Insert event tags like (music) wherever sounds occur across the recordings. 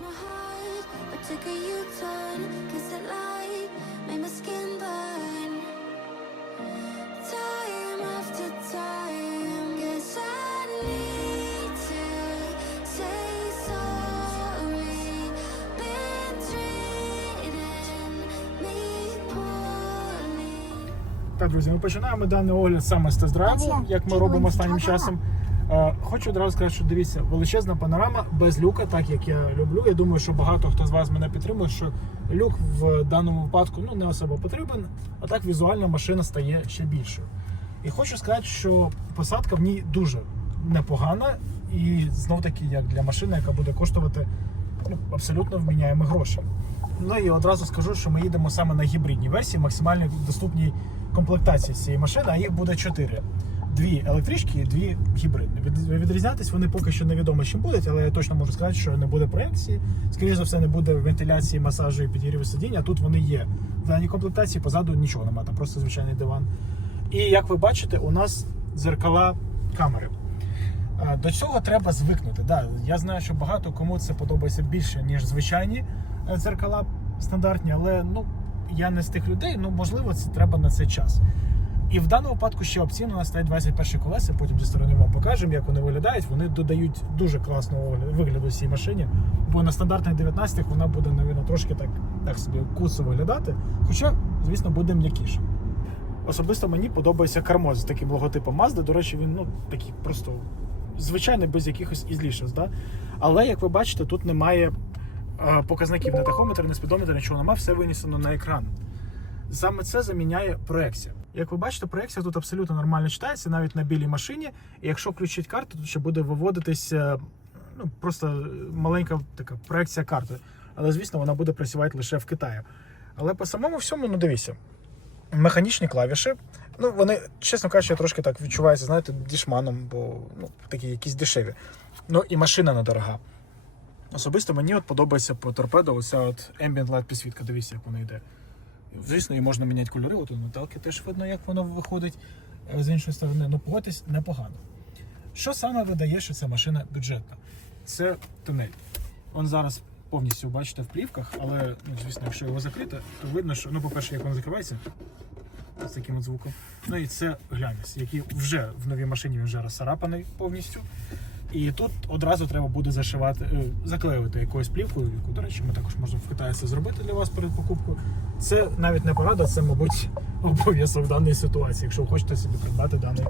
my heart, but took a U-turn. Cause the light made my skin burn. Time after time, guess I need to say sorry. Been treating me poorly. Так, друзі, ми починаємо даний огляд саме з тест-драйву, як ми робимо останнім часом. Е, Хочу одразу сказати, що дивіться, величезна панорама без люка, так як я люблю. Я думаю, що багато хто з вас мене підтримує, що люк в даному випадку ну, не особо потрібен, а так візуально машина стає ще більшою. І хочу сказати, що посадка в ній дуже непогана, і знов таки, як для машини, яка буде коштувати ну, абсолютно вміняємо гроші. Ну і одразу скажу, що ми їдемо саме на гібридній версії, максимально доступній комплектації цієї машини, а їх буде чотири. Дві електрички і дві гібридні. Від- Відрізнятись вони поки що невідомо чим будуть, але я точно можу сказати, що не буде проекції. Скоріше за все, не буде вентиляції, масажу і підігріву сидіння. Тут вони є. В даній комплектації позаду нічого немає, там просто звичайний диван. І як ви бачите, у нас дзеркала камери. Е, До цього треба звикнути. Да, я знаю, що багато кому це подобається більше, ніж звичайні е, дзеркала стандартні, але ну, я не з тих людей, ну можливо, це треба на цей час. І в даному випадку ще опційно у нас стоять 21 колеса, потім зі сторони вам покажемо, як вони виглядають. Вони додають дуже класного вигляду цій машині, бо на стандартних 19-х вона буде, навіть, трошки так, так собі куцо виглядати. Хоча, звісно, буде м'якіше. Особисто мені подобається кермо з таким логотипом Mazda. До речі, він ну, такий просто звичайний, без якихось ізлішеств. Да? Але, як ви бачите, тут немає е, показників на тахометр, на спідометр, нічого немає, все винесено на екран. Саме це заміняє проекція. Як ви бачите, проекція тут абсолютно нормально читається, навіть на білій машині. І якщо включити карту, тут ще буде виводитися ну, просто маленька така проекція карти. Але, звісно, вона буде працювати лише в Китаї. Але по самому всьому, ну дивіться, механічні клавіші. Ну, вони, чесно кажучи, трошки так відчуваються, знаєте, дішманом, бо ну, такі якісь дешеві. Ну і машина недорога. Особисто мені от подобається по торпедо оця от ambient light підсвітка. Дивіться, як вона йде. Звісно, і можна міняти кольори. От у металки теж видно, як воно виходить е, з іншої сторони. Ну, погодьтесь, непогано. Що саме видає, що ця машина бюджетна? Це тунель. Он зараз повністю бачите в плівках, але ну, звісно, якщо його закрити, то видно, що ну, по-перше, як воно закривається з таким от звуком. Ну і це глянець, який вже в новій машині він вже розцарапаний повністю. І тут одразу треба буде зашивати, е, заклеювати якоюсь плівкою, яку, до речі, ми також можемо в Китаї це зробити для вас перед покупкою. Це навіть не порада, це, мабуть, (laughs) обов'язок в даній ситуації, якщо ви хочете собі придбати даний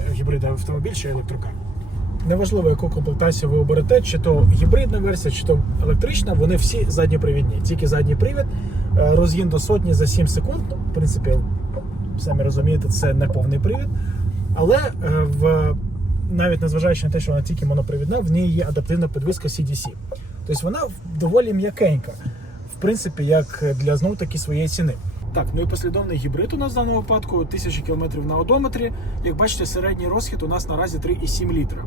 е, гібридний автомобіль чи електрокар. Неважливо, яку комплектацію ви оберете, чи то гібридна версія, чи то електрична, вони всі задньопривідні. Тільки задній привід, е, розгін до сотні за 7 секунд. Ну, в принципі, самі розумієте, це не повний привід. Але в, навіть незважаючи на те, що вона тільки монопривідна, в ній є адаптивна підвізка CDC. Тобто вона доволі м'якенька, в принципі, як для знов таки своєї ціни. Так, ну і послідовний гібрид у нас в даному випадку 1000 км на одометрі. Як бачите, середній розхід у нас наразі 3,7 літра.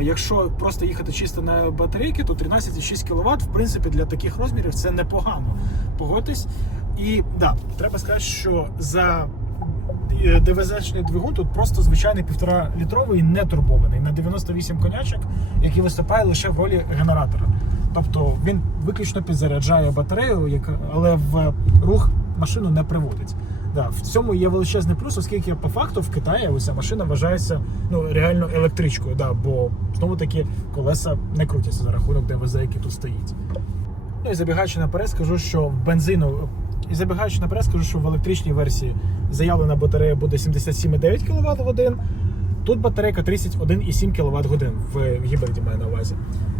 Якщо просто їхати чисто на батарейки, то 13,6 кВт, в принципі, для таких розмірів це непогано. Погодьтесь. І да, треба сказати, що за ДВЗ-шний двигун тут просто звичайний 1,5 літровий, не турбований на 98 конячок, який виступає лише в ролі генератора. Тобто він виключно підзаряджає батарею, але в рух машину не приводить. Да, в цьому є величезний плюс, оскільки по факту в Китаї ця машина вважається ну, реально електричкою, да, бо знову таки колеса не крутяться за рахунок ДВЗ, який тут стоїть. Ну і забігаючи наперед, скажу, що бензину. І забігаючи наперед, скажу, що в електричній версії заявлена батарея буде 77,9 кВт годин. Тут батарейка 31,7 кВт в гібриді маю на увазі.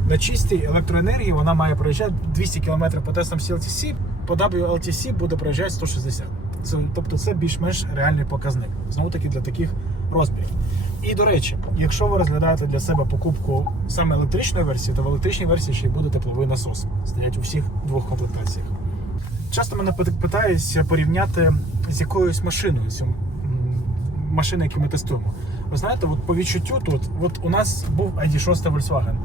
На чистій електроенергії вона має проїжджати 200 км по тестам CLTC, по WLTC буде проїжджати 160. Це, тобто це більш-менш реальний показник. Знову таки для таких розмірів. І до речі, якщо ви розглядаєте для себе покупку саме електричної версії, то в електричній версії ще й буде тепловий насос. Стоять у всіх двох комплектаціях. Часто мене пит- питаються порівняти з якоюсь машиною машини, які ми тестуємо. Ви знаєте, от по відчуттю тут, от у нас був ID6 Volkswagen.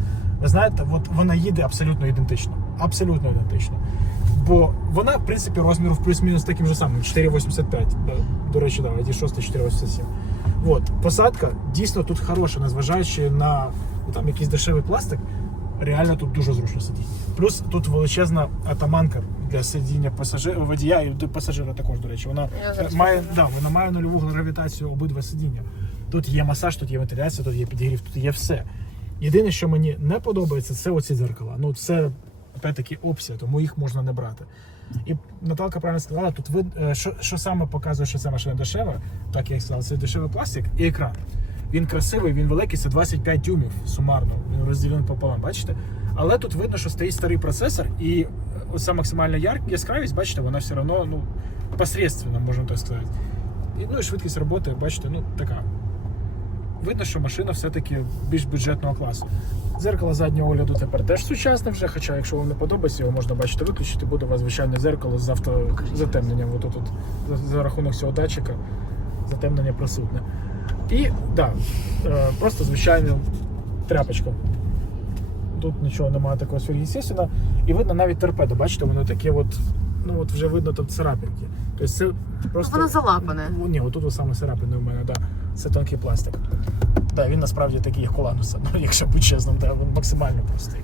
Ви знаєте, от вона їде абсолютно ідентично. Абсолютно ідентично. Бо вона, в принципі, розміру в плюс-мінус таким же самим 4,85. Да, До речі, да, ID6 4,87. От, посадка дійсно тут хороша, незважаючи на ну, там якийсь дешевий пластик. реально тут дуже зручно сидіти. Плюс тут величезна атаманка для сидіння пасажира, водія і пасажира також, до речі. Вона має, да, вона має нульову гравітацію обидва сидіння. Тут є масаж, тут є вентиляція, тут є підігрів, тут є все. Єдине, що мені не подобається, це оці дзеркала. Ну, це опять-таки опція, тому їх можна не брати. І Наталка правильно сказала, тут вид, е, що, що саме показує, що ця машина дешева, так як я сказав, це дешевий пластик і екран. Він красивий, він великий, це 25 дюймів сумарно. Він розділений пополам, бачите? Але тут видно, що стоїть старий процесор, і е, оця максимальна яр- яскравість, бачите, вона все одно ну, посредственно, можна так сказати. І, ну і швидкість роботи, бачите, ну така. Видно, що машина все-таки більш бюджетного класу. Дзеркало заднього огляду тепер теж сучасне вже, хоча якщо вам не подобається, його можна бачити виключити, буде у вас звичайне дзеркало з автозатемненням. От за, за рахунок цього датчика затемнення присутне. І да, е, просто звичайна тряпочка. Тут нічого немає такого сверхъестественного. І видно навіть торпедо, бачите, воно таке от, ну от вже видно тут царапинки. Тобто це просто. Воно залапане. Ну, Ні, отут саме царапини у мене, да. Це тонкий пластик. Да, він насправді такий, як Колануса, (laughs) ну, якщо бути чесним, да, він максимально простий.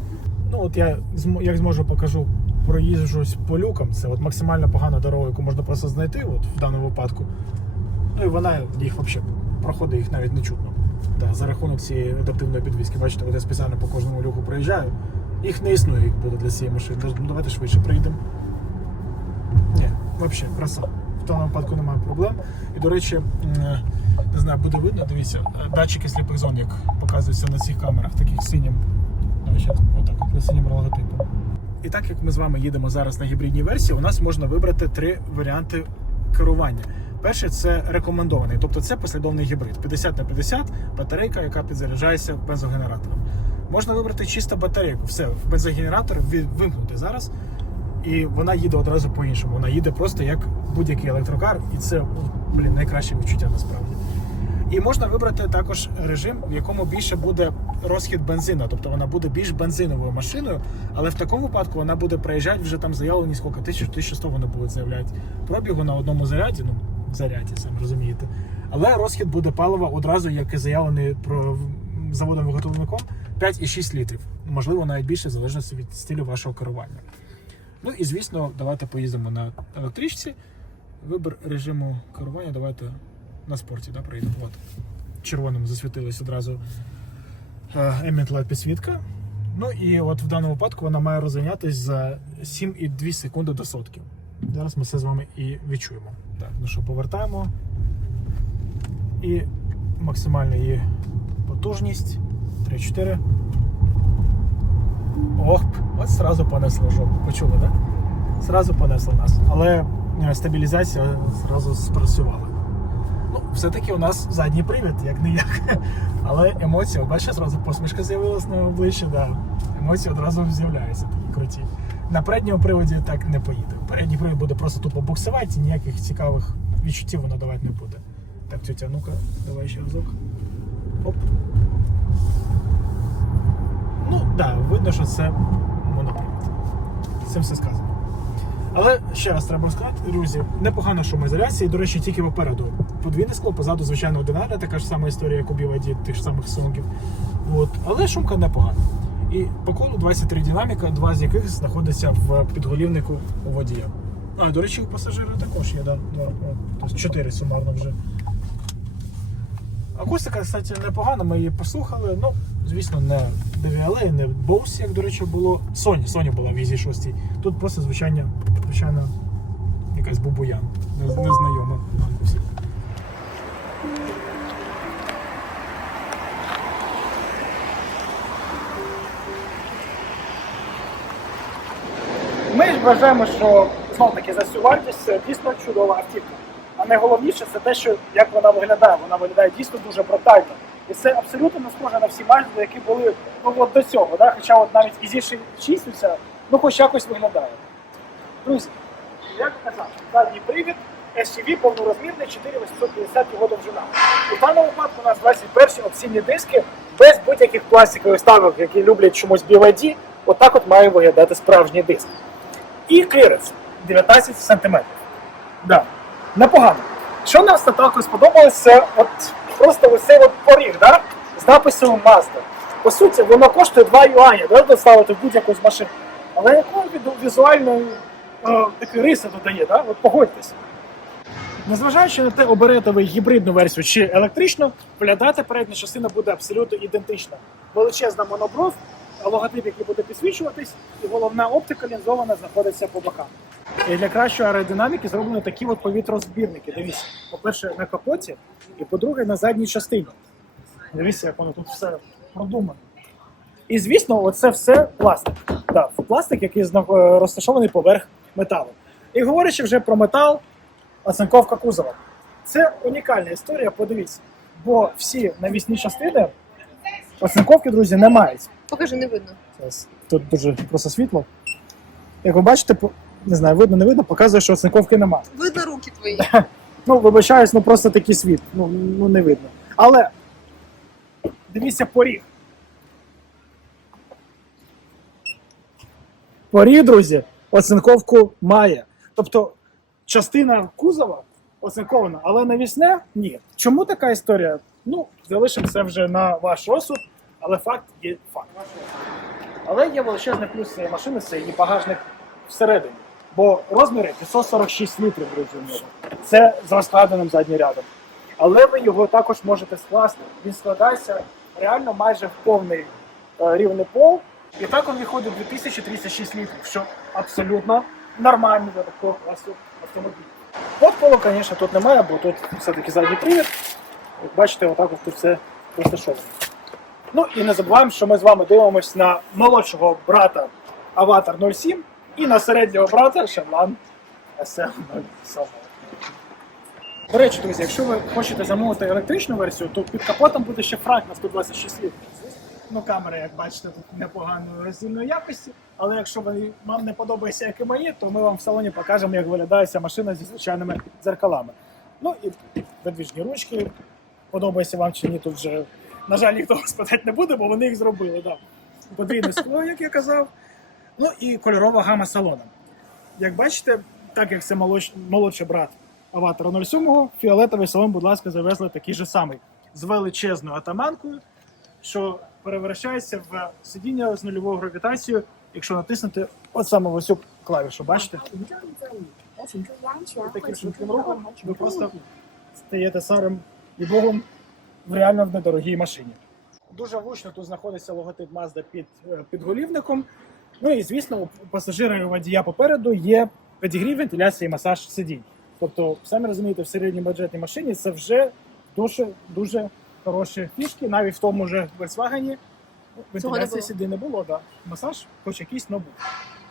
Ну от я як зможу покажу, проїжджусь по люкам. Це от максимально погана дорога, яку можна просто знайти, от в даному випадку. Ну і вона їх взагалі проходить їх навіть не чутно. Да, за рахунок цієї адаптивної підвіски. Бачите, от я спеціально по кожному люку проїжджаю. Їх не існує, їх буде для цієї машини. Ну, давайте швидше приїдемо. Ні, взагалі, краса. В тому випадку немає проблем. І, до речі, не знаю, буде видно, дивіться, е, датчики сліпих зон, як показуються на цих камерах, таких синім. Давай отак, от, за синім логотипом. І так як ми з вами їдемо зараз на гібридній версії, у нас можна вибрати три варіанти керування. Перший це рекомендований, тобто це послідовний гібрид 50 на 50 батарейка, яка підзаряджається бензогенератором. Можна вибрати чисто батарейку, все, бензогенератор вимкнути зараз, і вона їде одразу по-іншому. Вона їде просто як будь-який електрокар, і це ну, блін, найкраще відчуття насправді. І можна вибрати також режим, в якому більше буде розхід бензину, тобто вона буде більш бензиновою машиною, але в такому випадку вона буде проїжджати вже там заявлені скільки, 1000 1100 вони будуть заявляти. Пробігу на одному заряді, ну заряді, самі розумієте. Але розхід буде палива одразу, як і заявлений про заводом виготовником 5,6 літрів. Можливо, навіть більше в залежності від стилю вашого керування. Ну і звісно, давайте поїздимо на електричці. Вибір режиму керування давайте на спорті, да, проїдемо. От. Червоним засвітилась одразу е, Light підсвітка. Ну і от в даному випадку вона має розганятись за 7,2 секунди до сотки. Зараз ми все з вами і відчуємо. Так, ну що, повертаємо. І максимальна її потужність. 3-4. Ох, от сразу понесло жопу. Почули, так? Да? Сразу понесло нас. Але е, стабілізація зразу спрацювала. Ну, все-таки у нас задній привід, як не як. (laughs) Але емоції, бачите, зразу посмішка з'явилась на обличчі, да. Емоції одразу з'являються такі круті. На передньому приводі так не поїде. Передній привід буде просто тупо буксувати, і ніяких цікавих відчуттів воно давати не буде. Так, тетя, ну-ка, давай ще разок. Оп. Да, видно, що це монопривід. З цим все сказано. Але ще раз треба сказати, друзі, непогано шумоізоляція, і, до речі, тільки попереду. Подвійне скло, позаду, звичайно, одинарне, така ж сама історія, як у BYD тих ж самих сонгів. От. Але шумка непогана. І по колу 23 динаміка, два з яких знаходяться в підголівнику у водія. А, до речі, у пасажира також є, да? Два, тобто 4 сумарно вже. Акустика, кстати, непогана, ми її послухали. Ну, звісно, не DVLA, не Bose, як, до речі, було. Sony, Sony була в Easy 6. Тут просто звичайно, звичайно якась бубуян. Незнайома. Ми вважаємо, що знов таки за цю вартість це дійсно чудова автівка. А найголовніше це те, що як вона виглядає. Вона виглядає дійсно дуже брутально. І це абсолютно не схоже на всі Mazda, які були ну, от до цього. Да? Хоча от навіть Easy 6 ця, ну хоч якось виглядає. Друзі, як казав, задній привід, SUV повнорозмірний 4850 його довжина. У даному випадку у нас 21 опційні диски без будь-яких пластикових ставок, які люблять чомусь BYD. Отак от має виглядати справжній диск. І кліренс 19 см. Да. Непогано. Що нам з сподобалось, це от просто ось цей от поріг, да? з написом Mazda. по суті, воно коштує 2 юані, да, доставити будь-яку з машин. Але яку візу- візуальну е, риси додає, да? От погодьтесь. Незважаючи на те, оберете ви гібридну версію чи електричну, виглядати передня частина буде абсолютно ідентична. Величезна монобров, логотип, який буде підсвічуватись, і головна оптика лінзована знаходиться по бокам. І для кращої аеродинаміки зроблені такі от повітрозбірники. Дивіться, по-перше, на капоті, і по-друге, на задній частині. Дивіться, як воно тут все продумано. І звісно, оце все пластик. Да, пластик, який е, розташований поверх металу. І говорячи вже про метал, оцинковка кузова. Це унікальна історія, подивіться. Бо всі навісні частини оцинковки, друзі, не мають. Покажи, не видно. Тут дуже просто світло. Як ви бачите, не знаю, видно, не видно, показує, що оцинковки немає. Видно руки твої. (laughs) Ну, вибачаюсь, ну просто такий світ. Ну, ну не видно. Але дивіться поріг. Поріг, друзі, оцинковку має. Тобто частина кузова оцинкована, але навісне ні. Чому така історія? Ну, залишимо це вже на ваш розсуд, але факт є факт. Але є величезний плюс цієї машини, це її багажник всередині. Бо розміри 546 літрів, друзі. Це з розкладеним заднім рядом. Але ви його також можете скласти. Він складається реально майже в повний е, рівний пол. І так він виходить 2306 літрів, що абсолютно нормально для такого класу автомобіля. От коло, звісно, тут немає, бо тут все-таки задній привід. Як бачите, отак от тут все розташовано. Ну і не забуваємо, що ми з вами дивимося на молодшого брата Аватар 07 і на середнього брата Chevron SM07. До речі, друзі, якщо ви хочете замовити електричну версію, то під капотом буде ще фрак на 126 літрів. Ну, камера, як бачите, тут непоганої роздільної якості. Але якщо вам не подобається, як і мої, то ми вам в салоні покажемо, як виглядає ця машина зі звичайними дзеркалами. Ну і видвіжні ручки. Подобається вам чи ні, тут вже, на жаль, ніхто спитати (laughs) не буде, бо вони їх зробили. Да. Подвійне скло, як я казав. Ну і кольорова гама салона. Як бачите, так як це молодший брат Аватара 07, фіолетовий салон, будь ласка, завезли такий же самий з величезною атаманкою, що перевершається в сидіння з нульовою гравітацією, якщо натиснути от саме ось цю клавішу, бачите? І таким швидким рухом ви просто стаєте сарим і богом в реально в недорогій машині. Дуже влучно тут знаходиться логотип Mazda під е, підголівником. Ну і звісно, у пасажира і у водія попереду є підігрів, вентиляція і масаж сидінь. Тобто, самі розумієте, в середній бюджетній машині це вже дуже дуже хороші фішки, навіть в тому же Volkswagen вентиляції сидінь не було, да. масаж хоч якийсь но був.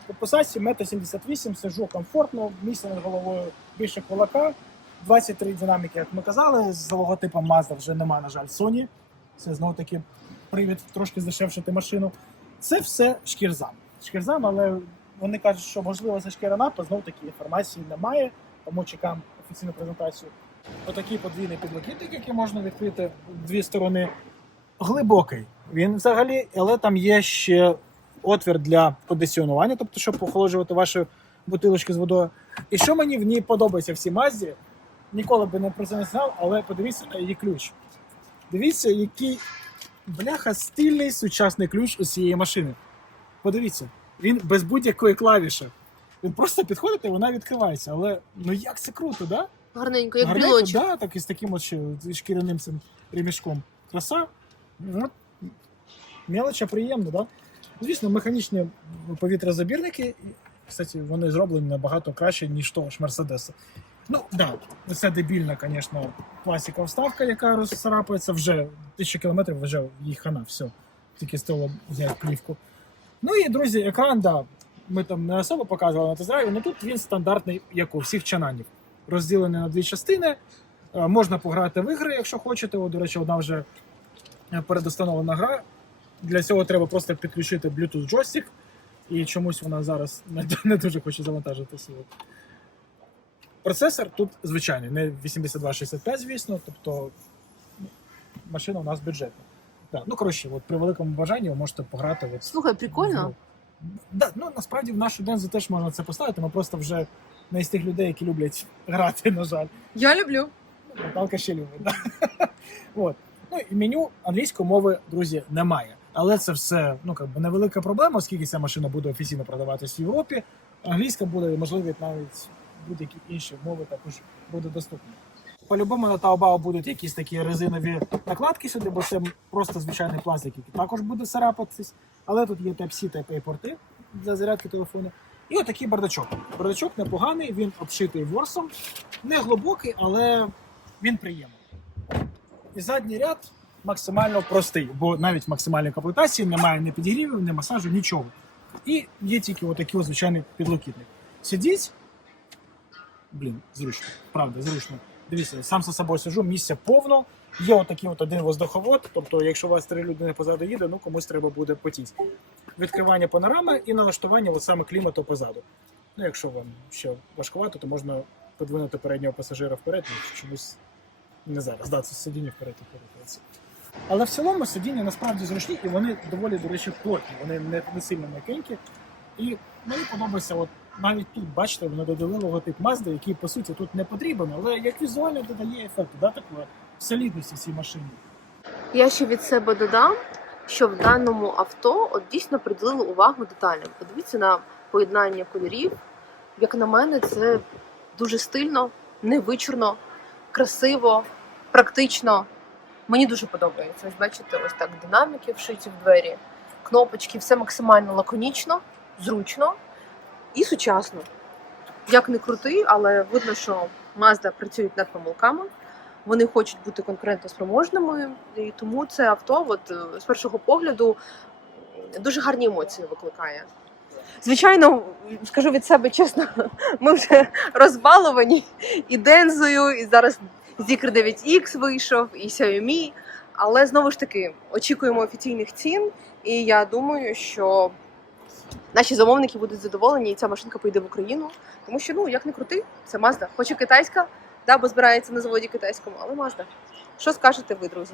По посадці 1,78 м, сижу комфортно, місце над головою більше кулака. 23 динаміки, як ми казали, з логотипом Mazda вже нема, на жаль, Sony. Це знову таки привід трошки здешевшити машину. Це все шкірзам. Шкірзам, але вони кажуть, що можливо це шкіряна, то знов таки інформації немає, тому чекаємо офіційну презентацію. Отакий подвійний підлокітник, який можна відкрити в дві сторони. Глибокий. Він взагалі, але там є ще отвір для кондиціонування, тобто, щоб охолоджувати ваші бутилочки з водою. І що мені в ній подобається в цій Мазді, ніколи би не про це не знав, але подивіться на її ключ. Дивіться, який бляха стильний сучасний ключ у цієї машини. Подивіться, він без будь-якої клавіші. Він просто підходить і вона відкривається. Але ну як це круто, да? Гарненько, як Гарненько, брілочок. Да, так і з таким от ще шкіряним цим ремішком. Краса. От. Мелоча приємно, да? Звісно, механічні повітрязабірники, і, кстати, вони зроблені набагато краще, ніж того ж Мерседеса. Ну, так, да, це дебільна, звісно, пластикова вставка, яка розцарапується вже тисячу кілометрів, вже їй хана, все. Тільки з того взяти плівку. Ну і, друзі, екран, да, ми там не особо показували на тест-драйві, але тут він стандартний, як у всіх чананів. Розділений на дві частини. Е, Можна пограти в ігри, якщо хочете. О, до речі, одна вже е, передостановлена гра. Для цього треба просто підключити Bluetooth джойстик, і чомусь вона зараз не, не дуже хоче завантажитися. От. Процесор тут звичайний, не 8265, звісно, тобто ну, машина у нас бюджетна. Да. Ну, коротше, от, при великому бажанні ви можете пограти. От, Слухай, прикольно. Да, ну насправді в нашу дензу теж можна це поставити, ми просто вже не із тих людей, які люблять грати, на жаль. Я люблю. Наталка ще любить. Да? (laughs) От. Ну і меню англійської мови, друзі, немає. Але це все ну, как би невелика проблема, оскільки ця машина буде офіційно продаватись в Європі. Англійська буде, можливо, навіть будь-які інші мови також буде доступні. По-любому на Taobao будуть якісь такі резинові накладки сюди, бо це просто звичайний пластик, який також буде царапатись. Але тут є Type-C, Type-A порти для зарядки телефону. І отакий бардачок. Бардачок непоганий, він обшитий ворсом, не глибокий, але він приємний. І задній ряд максимально простий, бо навіть в максимальній комплектації немає ні підігрівів, ні масажу, нічого. І є тільки отакий звичайний підлокітник. Сидіть, блін, зручно, правда, зручно. Дивіться, сам за собою сижу, місця повно. Є отакий от один воздуховод, тобто, якщо у вас три людини позаду їде, ну комусь треба буде потіти. Відкривання панорами і налаштування от саме клімату позаду. Ну, якщо вам ще важкувато, то можна подвинути переднього пасажира вперед, і чомусь не зараз. Да, це сидіння вперед і вперед. Але в цілому сидіння насправді зручні і вони доволі, до речі, плотні, вони не, не сильно м'якенькі. І мені подобається, от навіть тут, бачите, вони додали логотип Mazda, який по суті тут не потрібен, але як візуально додає ефекту, да, такої солідності цій машині. Я ще від себе додам, що в даному авто от дійсно приділили увагу деталям. Подивіться на поєднання кольорів. Як на мене, це дуже стильно, невичурно, красиво, практично. Мені дуже подобається. Ось бачите, ось так динаміки вшиті в двері, кнопочки, все максимально лаконічно, зручно і сучасно. Як не крутий, але видно, що Mazda працюють над помилками. Вони хочуть бути конкурентоспроможними, і тому це авто, от е, з першого погляду, дуже гарні емоції викликає. Звичайно, скажу від себе чесно, ми вже розбаловані і Дензою, і зараз Zikr 9X вийшов, і Xiaomi. Але знову ж таки очікуємо офіційних цін, і я думаю, що наші замовники будуть задоволені, і ця машинка поїде в Україну. Тому що, ну як не крути, це Mazda. Хоч і китайська, да, бо збирається на заводі китайському, але Mazda. Що скажете ви, друзі?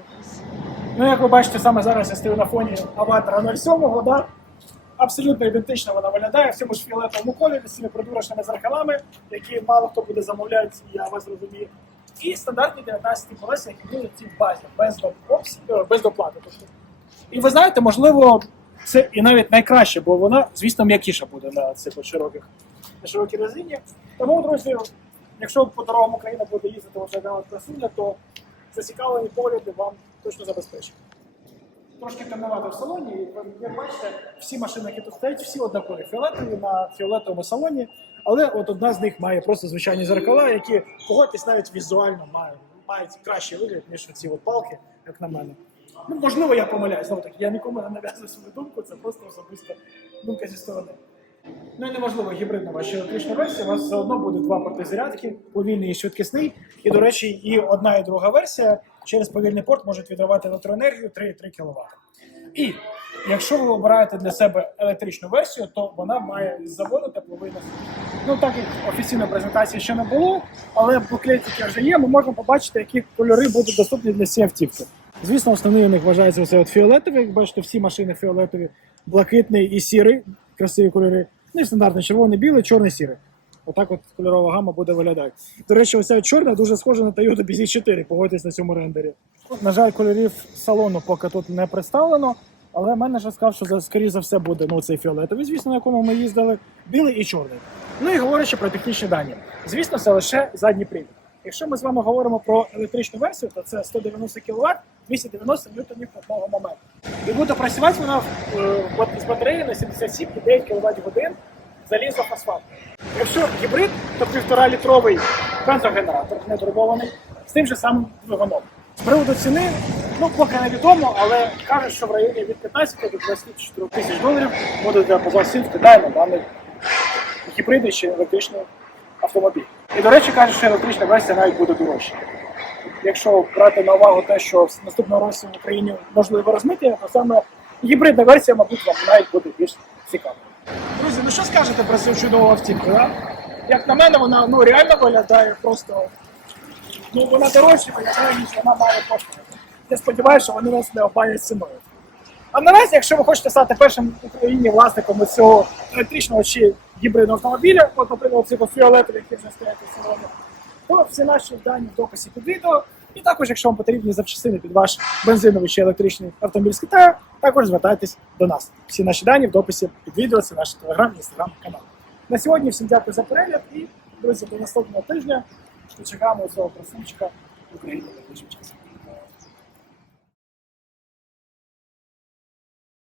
Ну, як ви бачите, саме зараз я стою на фоні аватара 07, да? абсолютно ідентично вона виглядає в цьому ж фіолетовому кольорі з цими придурочними зеркалами, які мало хто буде замовляти, я вас розумію. І стандартні 19 колеса, які будуть в базі, без, е, доплати. І ви знаєте, можливо, це і навіть найкраще, бо вона, звісно, м'якіша буде на цих широких на широкій резині. Тому, друзі, якщо по дорогам України буде їздити вже на красуня, то зацікавлені погляди вам точно забезпечать. Трошки темновато в салоні, і як бачите, всі машини, які тут стоять, всі однакові фіолетові на фіолетовому салоні, але от одна з них має просто звичайні зеркала, які погодьтесь навіть візуально мають, мають кращий вигляд, ніж ці от палки, як на мене. Ну, можливо, я помиляюсь, знову таки, я нікому не нав'язую свою думку, це просто особиста думка зі сторони. Ну і неможливо гібридна ваша електрична версія, у вас все одно буде два порти зарядки, повільний і швидкісний. І, до речі, і одна і друга версія через повільний порт можуть віддавати електроенергію 3,3 кВт. І якщо ви обираєте для себе електричну версію, то вона має з заводу тепловий насос. Ну так як офіційної презентації ще не було, але буклетики вже є, ми можемо побачити, які кольори будуть доступні для цієї автівки. Звісно, основний у них вважається це от фіолетовий. Як бачите, всі машини фіолетові, блакитний і сірий, красиві кольори. Ну і стандартно червоний, білий, чорний, сірий. Отак от кольорова гама буде виглядати. До речі, оця чорна дуже схожа на Toyota BZ4, погодьтесь на цьому рендері. На жаль, кольорів салону поки тут не представлено, але менеджер сказав, що скоріше за все буде ну, цей фіолетовий, звісно, на якому ми їздили, білий і чорний. Ну і говорячи про технічні дані. Звісно, це лише задній привід. Якщо ми з вами говоримо про електричну версію, то це 190 кВт, 290 ньютонів одного моменту. І буде працювати вона е, з батареї на 77,9 кВт годин залізо фосфат. Якщо гібрид, то півтора літровий бензогенератор недорбований з тим же самим двигуном. З приводу ціни, ну поки не відомо, але кажуть, що в районі від 15 до 24 тисяч доларів буде діапазон цін в Китаї на даний гібридний чи електричний автомобіль. І, до речі, кажуть, що електрична версія навіть буде дорожча. Якщо брати на увагу те, що в наступному році в Україні можливо розмиття, то саме гібридна версія, мабуть, вам навіть буде більш цікава. Друзі, ну що скажете про цю чудову автівку? Да? Як на мене, вона ну, реально виглядає просто. Ну, вона дорожча виглядає, ніж вона має коштувати. Я сподіваюся, що вони нас не обманять ціною. А наразі, якщо ви хочете стати першим в Україні власником цього електричного чи гібридного автомобіля, от, наприклад, цього фіолетових, які вже стоять у салоні, то всі наші дані в дописі під відео. І також, якщо вам потрібні запчастини під ваш бензиновий чи електричний автомобіль з Китаю, також звертайтесь до нас. Всі наші дані в дописі під відео, це наш телеграм інстаграм канал. На сьогодні всім дякую за перегляд і друзі, до наступного тижня. Чекаємо цього красунчика в Україні найближчим часом.